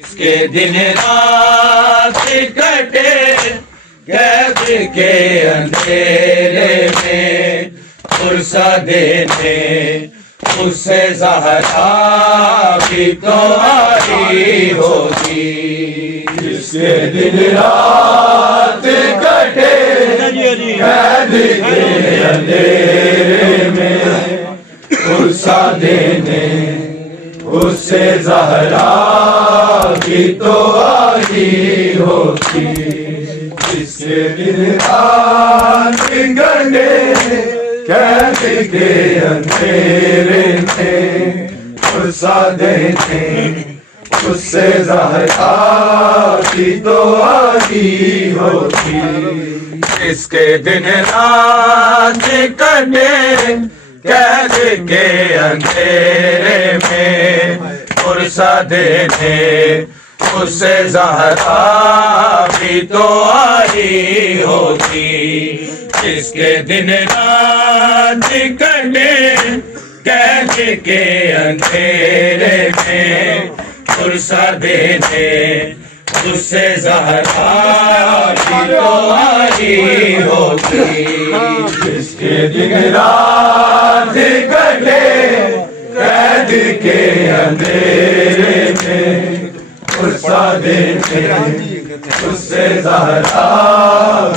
اس کے دن رات کٹے قید کے اندھیرے میں پرسہ دینے اس سے زہرا بھی تو آئی ہوگی جس کے دن رات کٹے قید کے اندھیرے میں پرسہ دینے اس سے زہرا بھی تو آئی ہوگی جس کے دن رات کٹے قید کے اندھیرے میں پرسہ دینے اس سے زہرا بھی تو آئی ہوگی اس کے دن رات کٹے قید کے اندھیرے میں پرسہ دینے اس سے زہرا بھی تو آئی ہوگی جس کے دن رات کٹے قید کے اندھیرے میں پرسہ دینے اس سے زہرا بھی تو آئی ہوگی جس کے دن رات کٹے قید کے اندھیرے میں پرسہ دینے اس سے زہرا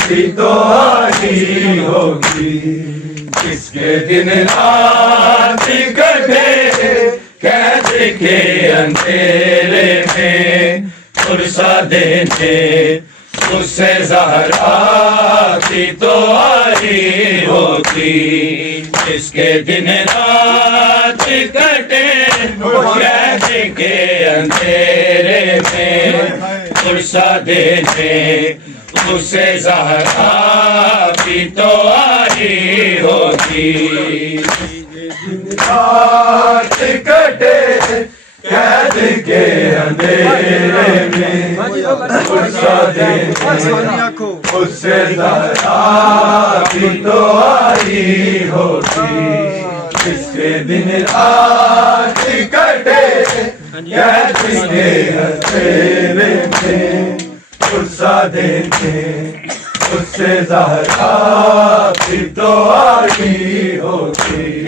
بھی تو آئی ہوگی جس کے دن رات کٹے قید کے اندھیرے میں پرسہ دینے اس سے زہرا بھی تو آئی ہوگی جس کے دن رات کٹے قید کے اندھیرے میں پرسہ دینے اس سے زہرا بھی تو آئی ہوگی رات کٹے قید کے اندھیرے میں پرسہ دینے اس سے زہرا بھی تو آئی ہوگی جس کے دن رات کٹے قید کے اندھیرے میں پرسہ دینے اس سے زہرا بھی تو آئی ہوگی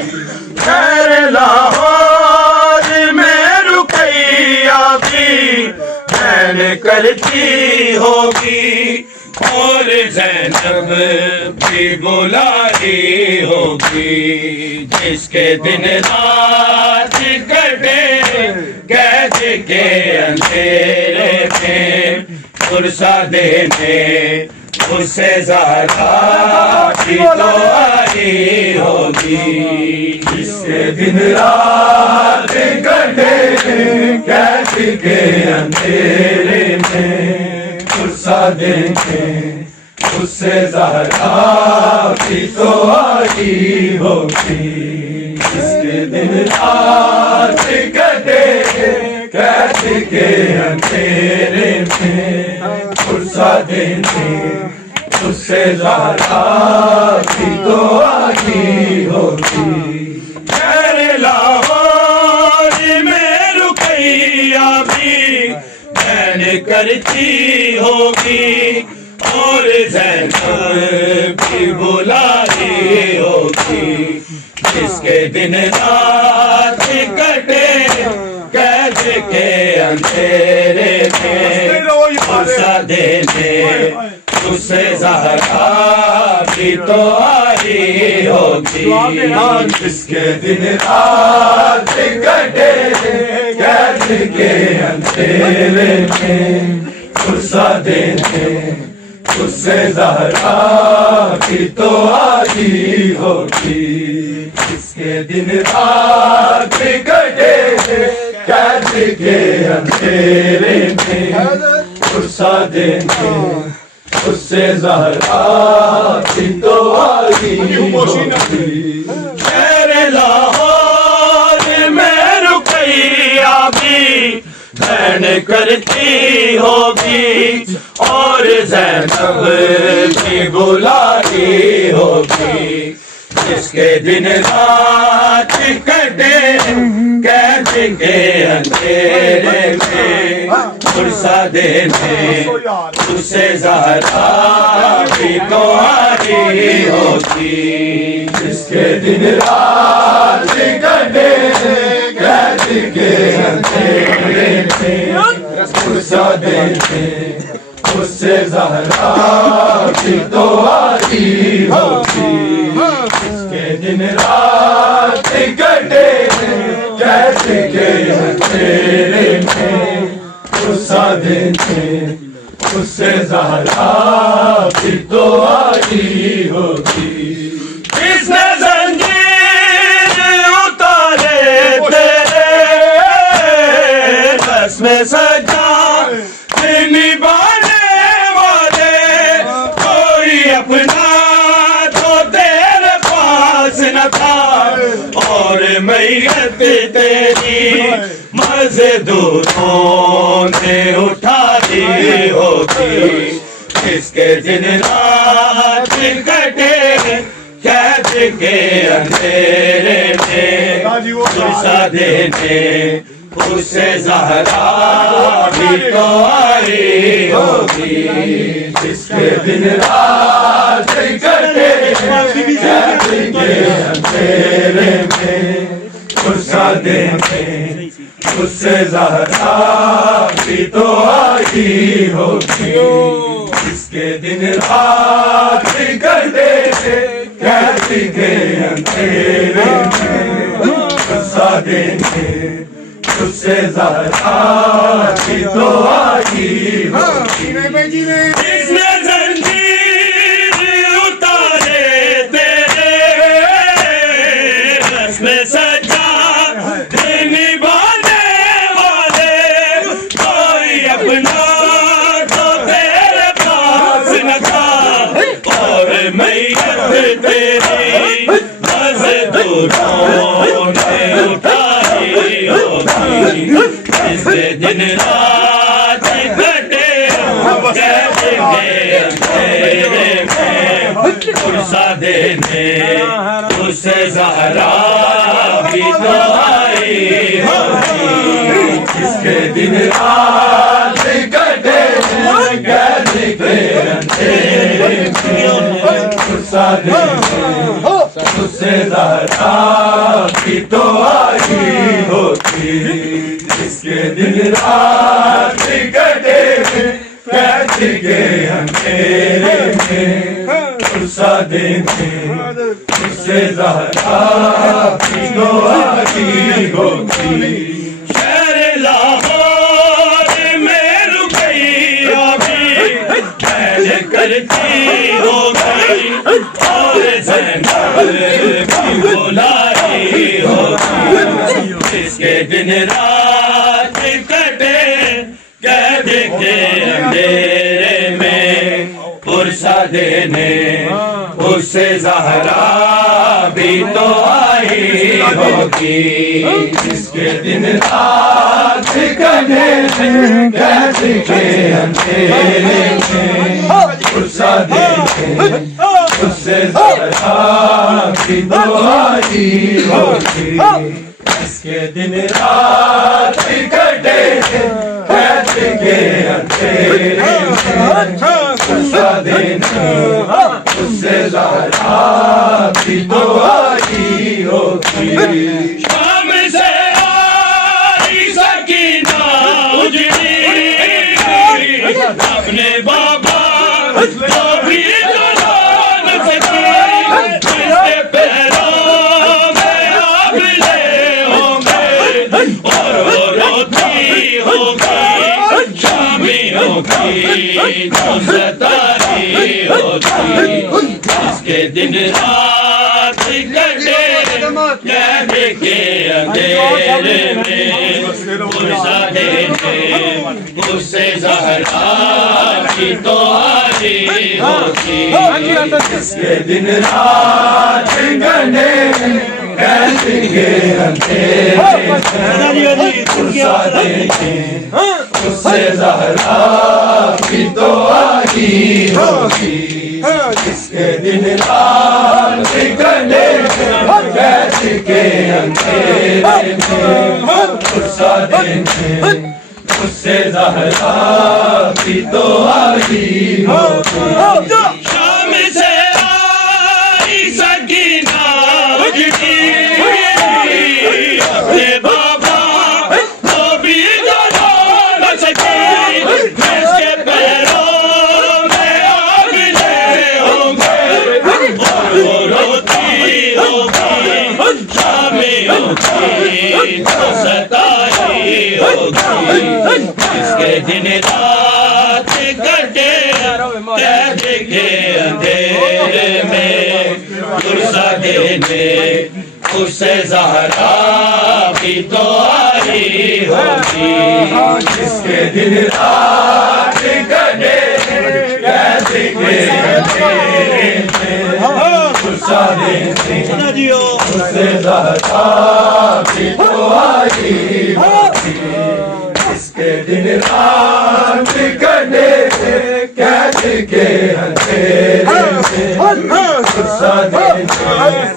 خیر لاہور میں رقیہ بھی بہن کرتی ہوگی اور زینب بھی بلائی ہوگی جس کے دن رات کٹے قید کے اندھیرے میں پرسہ دینے اس سے زہرا بھی تو آئی ہوگی جس کے دن رات کٹے قید کے اندھیرے میں پرسہ دینے اس سے زہرا بھی تو آئی ہوگی جس کے دن رات کٹے قید کے اندھیرے میں پرسہ دینے اس سے زہرا بھی تو آئی ہوگی خیر لاہور میں رقیہ بھی بہن کرتی ہوگی اور زینب بھی بلائی ہوگی جس کے دن رات کٹے قید کے اندھیرے میں پرسہ دینے اس سے زہرا بھی تو آئی ہوگی جس کے دن رات کٹے قید کے اندھیرے میں پرسہ دینے اس سے زہرا بھی تو آئی ہوگی جس کے دن رات کٹے قید کے اندھیرے میں پرسہ دینے اس سے زہرا بھی تو آئی ہوگی خیر لاہور میں رقیہ بھی بہن کرتی ہوگی اور زینب بھی بلائی ہوگی جس کے دن رات کٹے قید کے اندھیرے میں پرسا دینے اسے زہرا بھی تو آئی ہوتی جس کے دن رات کٹے قید کے اندھیرے میں پرسا دینے اس سے زہرا بھی تو آئی ہوتی جس کے دن رات کٹے قید کے اندھیرے میں پرسا دینے اس سے زہرا بھی تو آئی ہوتی کس نے زنجیر اتارے تیرے بس میں سجا نبھانے والے کوئی اپنا تو تیرے پاس نہ تھا اور میت تیری مزدوروں نے اٹھا دی ہوتی جس کے دن رات کٹے قید کے اندھیرے میں پرسا دینے اسے زہرا بھی تو آئی ہوگی جس کے دن رات کٹے قید کے اندھیرے میں پرسا دینے اس سے زہرا بھی تو آئی ہوگی جس کے دن رات کٹے قید کے اندھیرے میں پرسا دینے اس سے زہرا بھی تو آئی ہوگی جس نے زنجیر اتارے تیرے بس میں سجا نبھانے والے کوئی اپنا تو تیرے پاس نہ تھا اور میت تیری مزدوروں نے اٹھائی ہوگی جس دن رات کٹے قید کے اندھیرے میں پرسا دینے اسے زہرا بھی تو آئی ہوگی جس کے دن رات کٹے قید کے اندھیرے میں پرسا دینے اس سے زہرا بھی تو آئی ہوتی جس کے دن رات کٹے قید کے اندھیرے میں پرسا دینے اس سے زہرا بھی تو آئی ہوتی شہر لاہور میں رقیہ بھی پہلے کرتی ہو گئی اور زینب بھی بلائی ہوگی جس کے دن رات کٹے قید کے اندھیرے میں پرسا دینے اسے زہرا بھی تو آئی ہوگی جس کے دن رات کٹے قید کے اندھیرے میں پرسا دینے اس سے زہرا بھی تو آئی ہوگی جس کے دن رات کٹے قید کے اندھیرے میں پرسا دینے اس سے زہرا بھی تو آئی ہوگی شام سے آئی سکینہ اجڑی اپنے بابا کو بھی جلا نہ سکی جس کے پیروں میں آبلے ہوں گے اور وہ روتی ہوگی شامیوں کی جو ستاری ہوتی جس کے دن رات کٹے قید کے اندھیرے میں پرسا دینے اسے زہرا بھی تو آئی ہوگی جس کے دن رات کٹے قید کے اندھیرے میں پرسا دینے اس سے زہرا بھی تو آئی ہوگی جس کے دن رات ٹھکانے قید کے اندھیرے میں فرصت دینے اس سے زہرا بھی تو آئی ہوگی شام سے آئی سکینہ اجڑی اپنے بابا کو بھی جلا نہ سکی اس کے پیروں میں آگ لے ہوں گے اور وہ روتی ہوگی شامی ہوگی تو ستائی ہوگی اس کے دن رات کٹے قید کے اندھیرے میں فرصت دینے اس سے زہرا بھی تو آئی ہوگی جس کے دن رات کٹے قید کے اندھیرے میں فرصت دینے اس سے زہرا بھی تو آئی ہوگی جس کے دن رات کٹے قید کے اندھیرے میں فرصت دینے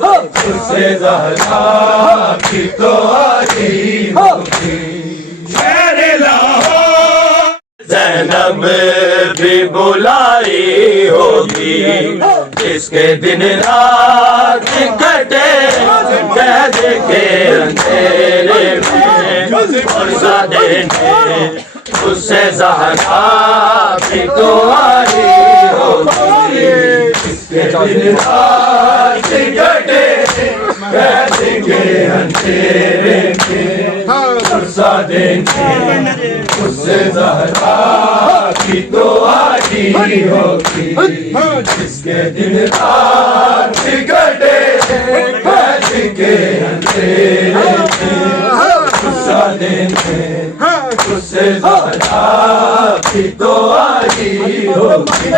اس سے زہرا بھی تو آئی ہوگی شہر لاہور زینب بھی بلائی ہوگی جس کے دن رات کٹے قید کے اندھیرے میں فرصت دینے اس سے زہرا بھی تو آئی ہوگی جس کے دن رات کٹے قید کے اندھیرے میں فرصت دینے اس سے زہرا بھی تو آئی ہوگی جس کے دن رات کٹے قید کے اندھیرے میں فرصت دینے اس سے زہرا بھی تو آئی ہوگی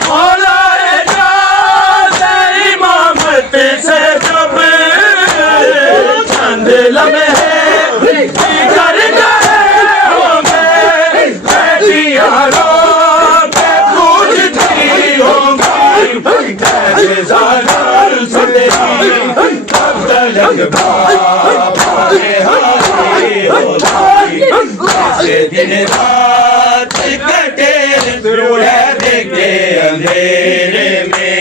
مولا اجاز امامت سے جب چند لمحے گزر گئے ہوں گے بیٹیاں رو کے پوچھتی ہوں گی کیسے زالر سنی کب تلک بابا ہاری ہوگی جیسے دن رات کٹے قید کے اندھیرے میں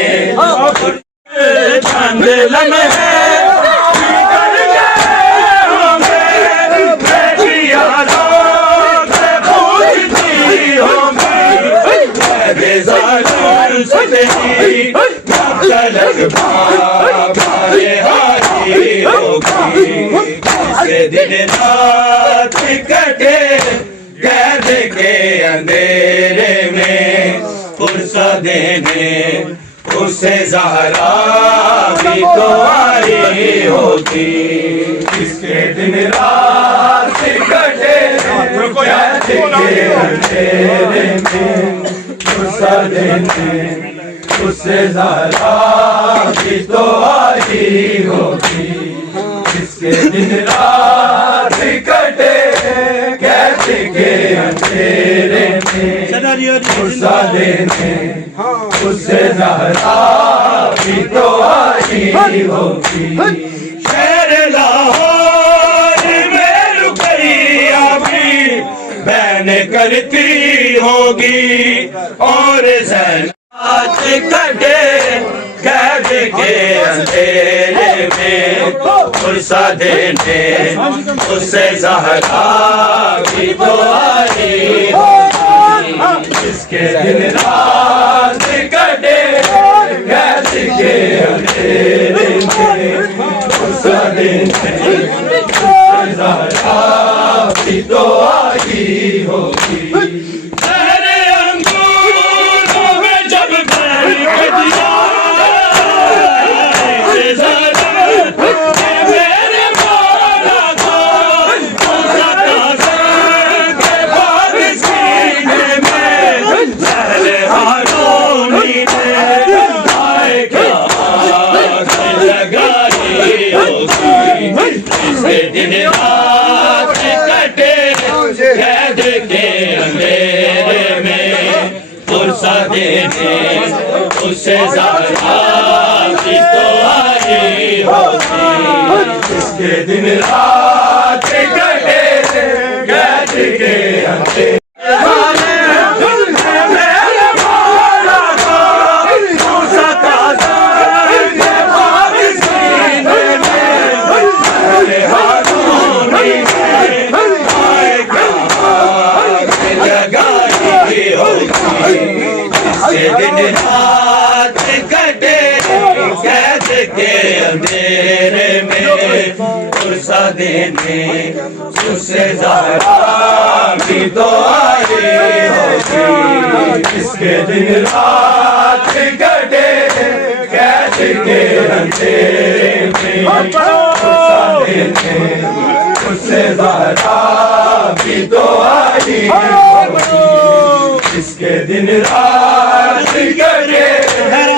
چند لمحے گزر گئے ہوں گے بیٹیاں رو کے پوچھتی ہوں گی کیسے زالر سنی کب تلک بابا ہاری ہوگی جیسے دن رات کٹے قید کے اندھیرے میں فرصت دینے اس سے زہرا بھی تو آئی ہوگی جس کے دن رات کٹے قید کے اندھیرے میں فرصت دینے اس سے زہرا بھی تو آئی ہوگی جس کے دن رات کٹے قید کے اندھیرے میں فرصت دینے اس سے زہرا بھی تو آئی ہوگی شہر لاہور میں رقیہ بھی بین کرتی ہوگی اور زینب کٹے قید کے اندھیرے میں فرصت دینے اس سے زہرا بھی تو آئی ہوگی جس کے دن رات کٹے قید کے اندھیرے میں فرصت دینے اس سے زہرا بھی تو آئی ہوگی دن رات کٹے قید کے اندھیرے میں فرصت دینے اس سے زہرا بھی تو کے دن رات کٹے قید کے اندھیرے دن رات کٹے قید کے اندھیرے میں عرصہ دینے سے زہرا بھی تو آئی ہوگی جس کے دن رات کٹے قید کے اندھیرے میں عرصہ دینے سے زہرا بھی تو آئی ہوگی جس کے دن رات کٹے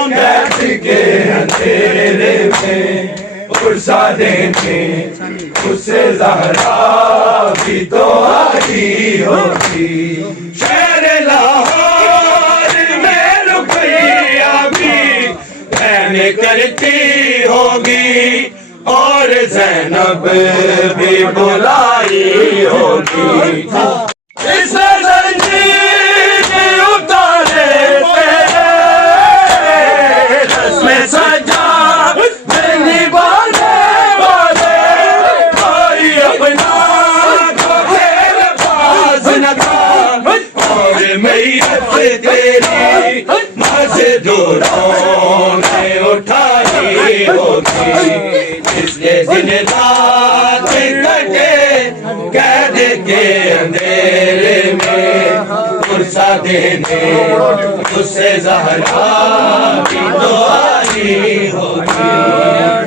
قید کے اندھیرے میں عرصہ دینے اسے زہرا بھی تو آئی ہوگی شہر لاہور میں رقیہ بھی بہن کرتی ہوگی اور زینب بھی بلائی ہوگی اس تیری مزدوروں نے اٹھائی ہوگی جس کے دن رات کٹے قید کے اندھیرے میں عرصہ دینے اسے زہرا بھی تو آئی ہوگی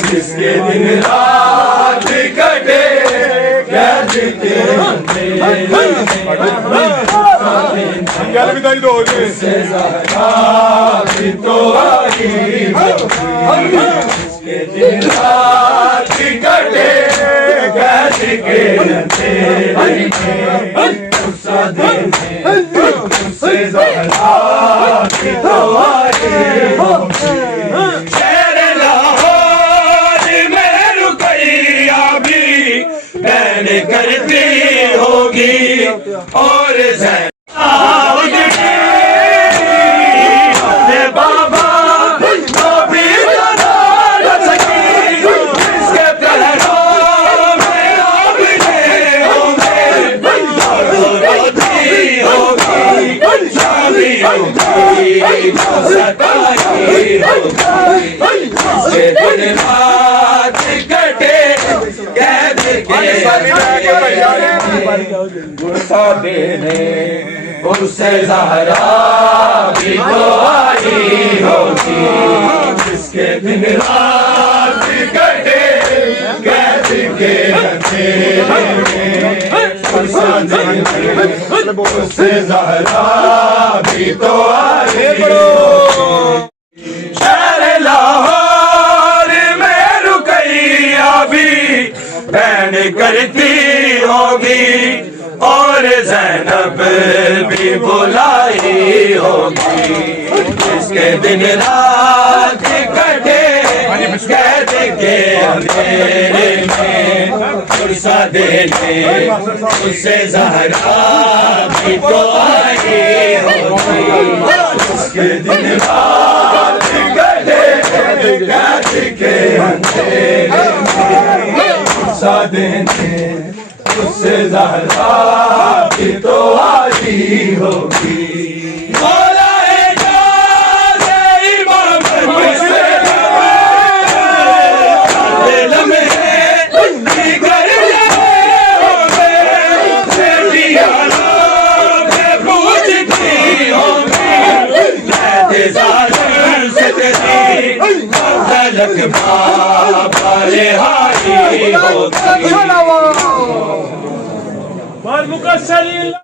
جس کے دن رات کٹے قید کے اندھیرے میں سے زہرا بھی تو آئی ہوگی جس کے دن رات کٹے قید کے اندھیرے میں عرصہ دینے سے زہرا بھی تو آئی ہوگی شہر لاہور میں رقیہ بھی بہن کرتی ہوگی اور دن رات کٹے قید کے عرصہ دینے اسے زہرا بھی تو آئی ہوگی جس کے دن رات کٹے قید کے اندھیرے میں عرصہ دینے اسے زہرا بھی تو آئی ہوگی شہر لاہور میں رقیہ بھی بہن کرتی ہوگی اور زینب بھی بلائی ہوگی جس کے دن رات کٹے قید کے اندھیرے میں عرصہ دینے اسے زہرا بھی تو آئی ہوگی جس کے دن رات کٹے قید کے اندھیرے میں عرصہ دینے اسے زہرا بھی تو آئی ہوگی بار مقصر